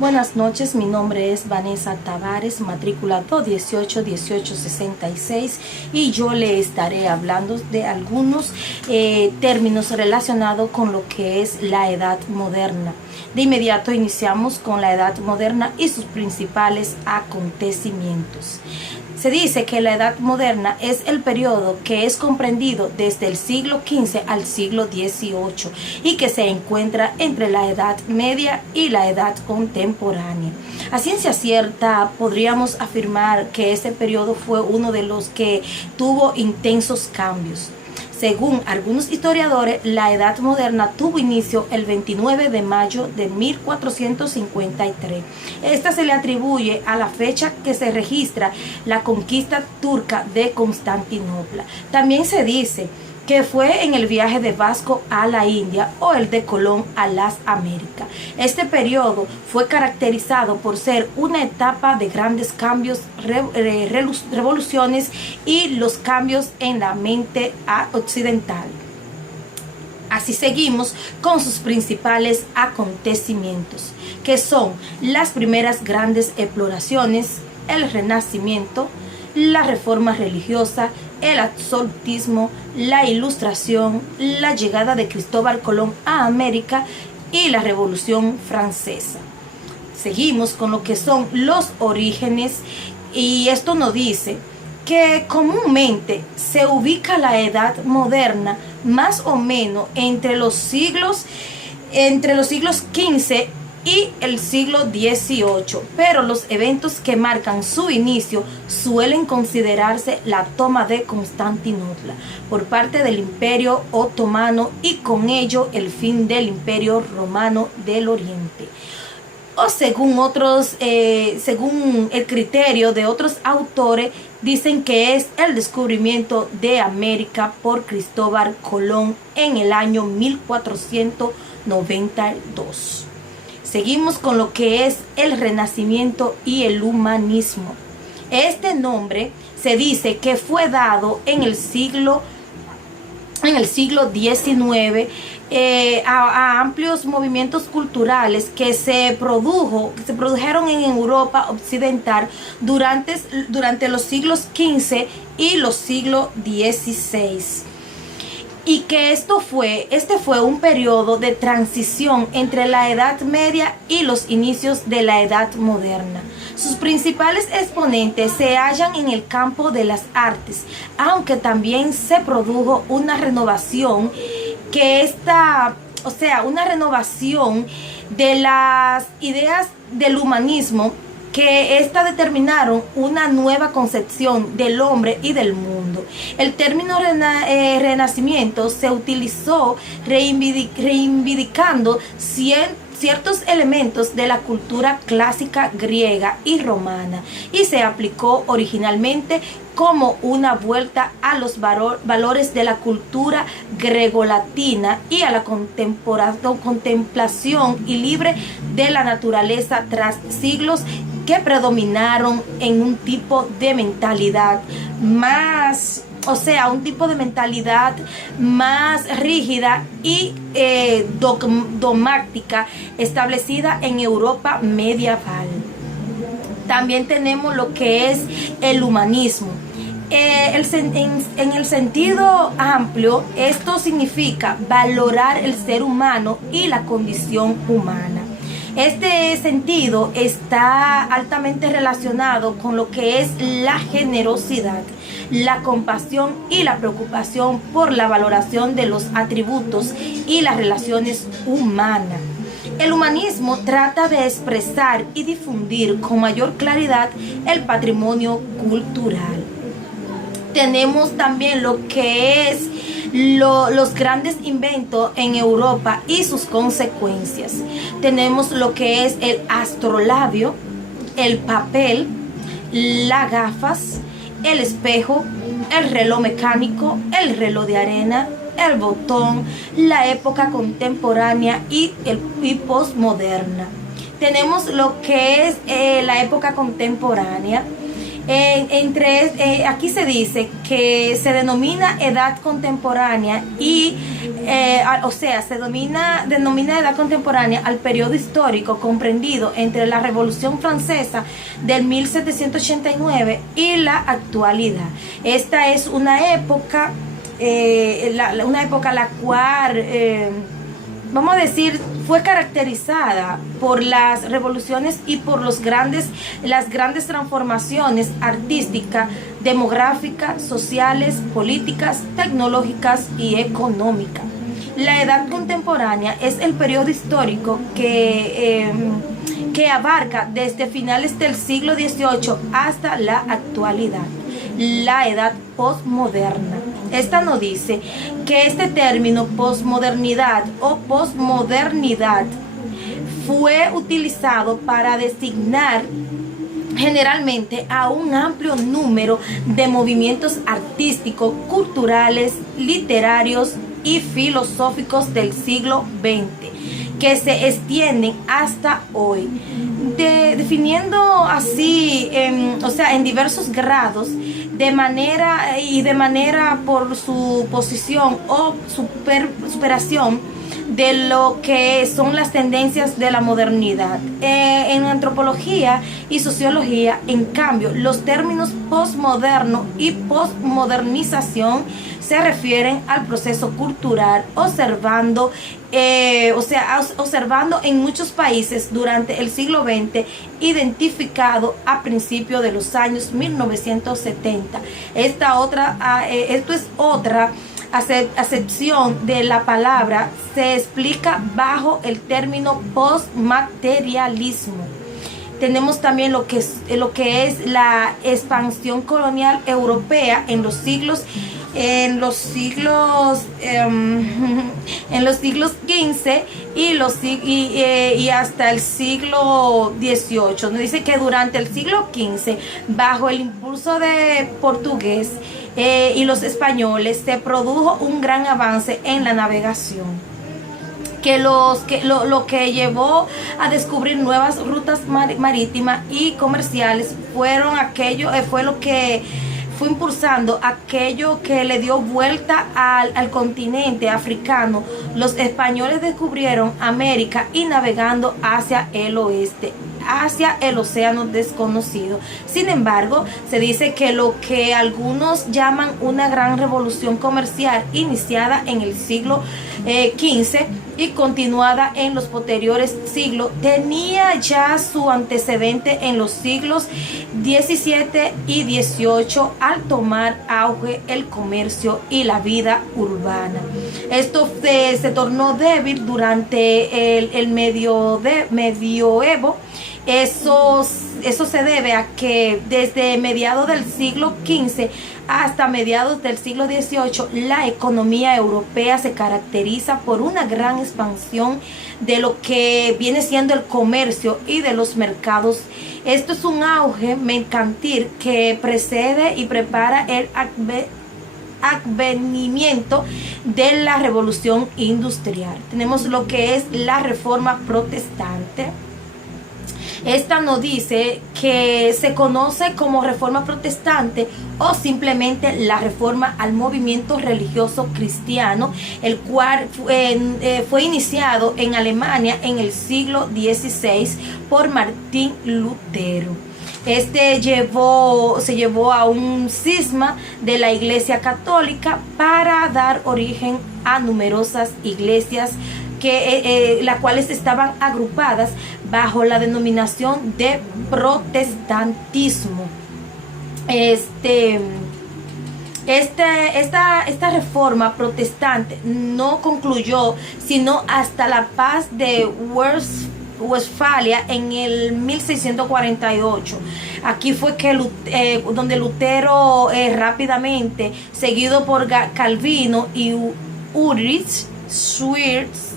Buenas noches, mi nombre es Vanessa Tavares, matrícula 218-1866 y yo le estaré hablando de algunos términos relacionados con lo que es la edad moderna. De inmediato iniciamos con la edad moderna y sus principales acontecimientos. Se dice que la edad moderna es el periodo que es comprendido desde el siglo XV al siglo XVIII y que se encuentra entre la Edad Media y la Edad Contemporánea. A ciencia cierta podríamos afirmar que ese periodo fue uno de los que tuvo intensos cambios. Según algunos historiadores, la Edad Moderna tuvo inicio el 29 de mayo de 1453. Esta se le atribuye a la fecha que se registra la conquista turca de Constantinopla. También se dice que fue en el viaje de Vasco a la India o el de Colón a las Américas. Este periodo fue caracterizado por ser una etapa de grandes cambios, revoluciones y los cambios en la mente occidental. Así seguimos con sus principales acontecimientos, que son las primeras grandes exploraciones, el Renacimiento, la reforma religiosa, el absolutismo, la ilustración, la llegada de Cristóbal Colón a América y la Revolución Francesa. Seguimos con lo que son los orígenes y esto nos dice que comúnmente se ubica la edad moderna más o menos entre los siglos XV y el siglo XVIII, pero los eventos que marcan su inicio suelen considerarse la toma de Constantinopla por parte del Imperio Otomano y con ello el fin del Imperio Romano del Oriente. O según el criterio de otros autores, dicen que es el descubrimiento de América por Cristóbal Colón en el año 1492. Seguimos con lo que es el Renacimiento y el humanismo. Este nombre se dice que fue dado en el siglo XIX a amplios movimientos culturales que se produjeron en Europa occidental durante los siglos XV y los siglos XVI. Y que este fue un periodo de transición entre la Edad Media y los inicios de la Edad Moderna. Sus principales exponentes se hallan en el campo de las artes, aunque también se produjo una renovación una renovación de las ideas del humanismo que determinaron una nueva concepción del hombre y del mundo. El término renacimiento se utilizó reivindicando ciertos elementos de la cultura clásica griega y romana y se aplicó originalmente como una vuelta a los valores de la cultura gregolatina y a la contemplación y libre de la naturaleza tras siglos que predominaron en un tipo de mentalidad más rígida y dogmática establecida en Europa medieval. También tenemos lo que es el humanismo. En el sentido amplio, esto significa valorar el ser humano y la condición humana. Este sentido está altamente relacionado con lo que es la generosidad, la compasión y la preocupación por la valoración de los atributos y las relaciones humanas. El humanismo trata de expresar y difundir con mayor claridad el patrimonio cultural. Tenemos también lo que es los grandes inventos en Europa y sus consecuencias. Tenemos lo que es el astrolabio, el papel, las gafas, el espejo, el reloj mecánico, el reloj de arena, el botón, la época contemporánea y postmoderna. Tenemos lo que es la época contemporánea. Aquí se dice que se denomina edad contemporánea se denomina edad contemporánea al periodo histórico comprendido entre la Revolución Francesa del 1789 y la actualidad. Esta es una época, la cual, vamos a decir, fue caracterizada por las revoluciones y por las grandes transformaciones artísticas, demográficas, sociales, políticas, tecnológicas y económicas. La edad contemporánea es el periodo histórico que abarca desde finales del siglo XVIII hasta la actualidad. La edad postmoderna. Esta nos dice que este término posmodernidad o posmodernidad fue utilizado para designar generalmente a un amplio número de movimientos artísticos, culturales, literarios y filosóficos del siglo XX que se extienden hasta hoy, definiendo así, en diversos grados, de manera por su posición o superación de lo que son las tendencias de la modernidad. En antropología y sociología, en cambio, los términos postmoderno y postmodernización se refieren al proceso cultural observando en muchos países durante el siglo XX, identificado a principios de los años 1970. Esto es otra acepción de la palabra, se explica bajo el término postmaterialismo. Tenemos también lo que es la expansión colonial europea en los siglos XV y hasta el siglo XVIII. Nos dice que durante el siglo XV, bajo el impulso de portugués y los españoles, se produjo un gran avance en la navegación, lo que llevó a descubrir nuevas rutas marítimas y comerciales. Fue lo que fue impulsando aquello que le dio vuelta al continente africano. Los españoles descubrieron América y navegando hacia el oeste, hacia el océano desconocido. Sin embargo, se dice que lo que algunos llaman una gran revolución comercial iniciada en el siglo XV y continuada en los posteriores siglos, tenía ya su antecedente en los siglos XVII y XVIII al tomar auge el comercio y la vida urbana. Esto se tornó débil durante el medioevo. Eso se debe a que desde mediados del siglo XV hasta mediados del siglo XVIII, la economía europea se caracteriza por una gran expansión de lo que viene siendo el comercio y de los mercados. Esto es un auge mercantil que precede y prepara el advenimiento de la revolución industrial. Tenemos lo que es la reforma protestante. Esta nos dice que se conoce como reforma protestante o simplemente la reforma al movimiento religioso cristiano, el cual fue iniciado en Alemania en el siglo XVI por Martín Lutero. Se llevó a un cisma de la Iglesia Católica para dar origen a numerosas iglesias las cuales estaban agrupadas bajo la denominación de protestantismo. Esta reforma protestante no concluyó sino hasta la paz de Westfalia en el 1648. Aquí fue donde Lutero rápidamente, seguido por Calvino y Ulrich Schwitz,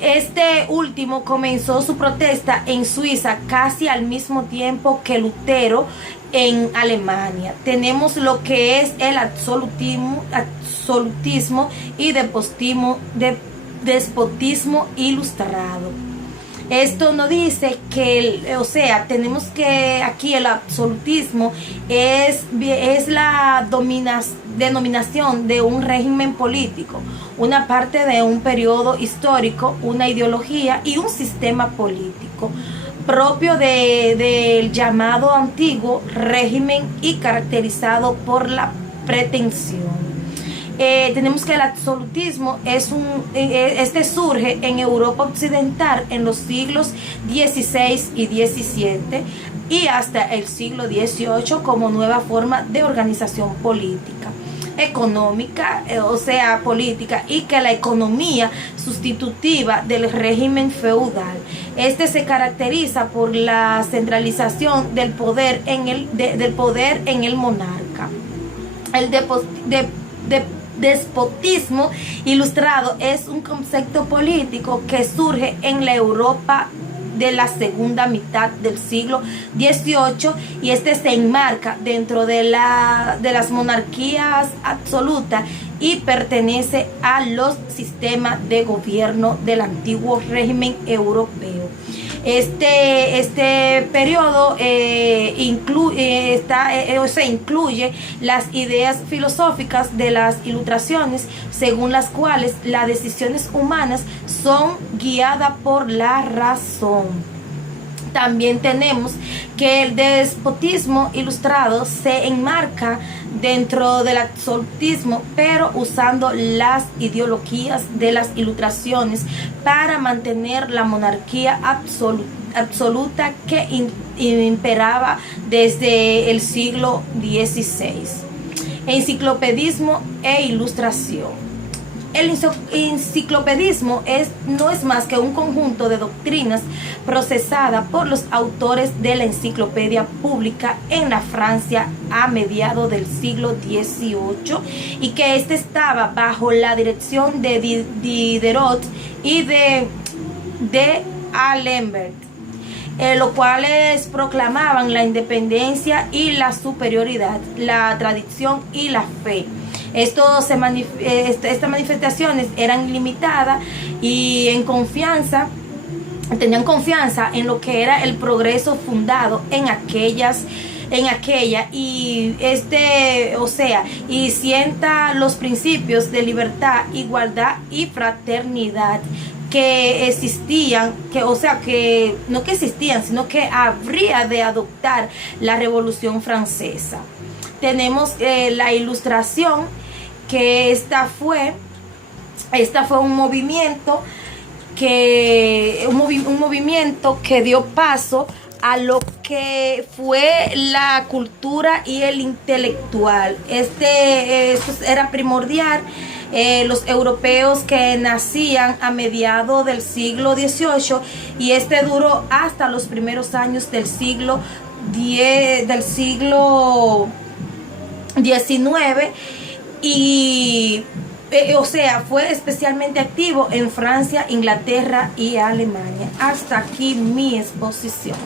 este último comenzó su protesta en Suiza casi al mismo tiempo que Lutero en Alemania. Tenemos lo que es el absolutismo y despotismo ilustrado. Esto nos dice que, o sea, tenemos que aquí el absolutismo es la denominación de un régimen político, una parte de un periodo histórico, una ideología y un sistema político propio del llamado antiguo régimen y caracterizado por la pretensión. Tenemos que el absolutismo este surge en Europa occidental en los siglos XVI y XVII y hasta el siglo XVIII como nueva forma de organización política, económica, o sea, política, y que la economía sustitutiva del régimen feudal. Este se caracteriza por la centralización del poder en el monarca. El despotismo ilustrado es un concepto político que surge en la Europa de la segunda mitad del siglo XVIII y este se enmarca dentro de las monarquías absolutas y pertenece a los sistemas de gobierno del antiguo régimen europeo. Este periodo incluye las ideas filosóficas de las ilustraciones, según las cuales las decisiones humanas son guiadas por la razón. También tenemos que el despotismo ilustrado se enmarca dentro del absolutismo, pero usando las ideologías de las ilustraciones para mantener la monarquía absoluta que imperaba desde el siglo XVI. Enciclopedismo e ilustración. El enciclopedismo no es más que un conjunto de doctrinas procesadas por los autores de la enciclopedia pública en la Francia a mediados del siglo XVIII y que estaba bajo la dirección de Diderot y de D'Alembert, los cuales proclamaban la independencia y la superioridad, la tradición y la fe. Estas manifestaciones eran limitadas y tenían confianza en lo que era el progreso fundado en aquella y y sienta los principios de libertad, igualdad y fraternidad que existían, que no que existían, sino que habría de adoptar la Revolución Francesa. Tenemos la ilustración, que esta fue un movimiento que dio paso a lo que fue la cultura y el intelectual. Esto era primordial. Los europeos que nacían a mediados del siglo XVIII y duró hasta los primeros años del siglo XIX y fue especialmente activo en Francia, Inglaterra y Alemania. Hasta aquí mi exposición.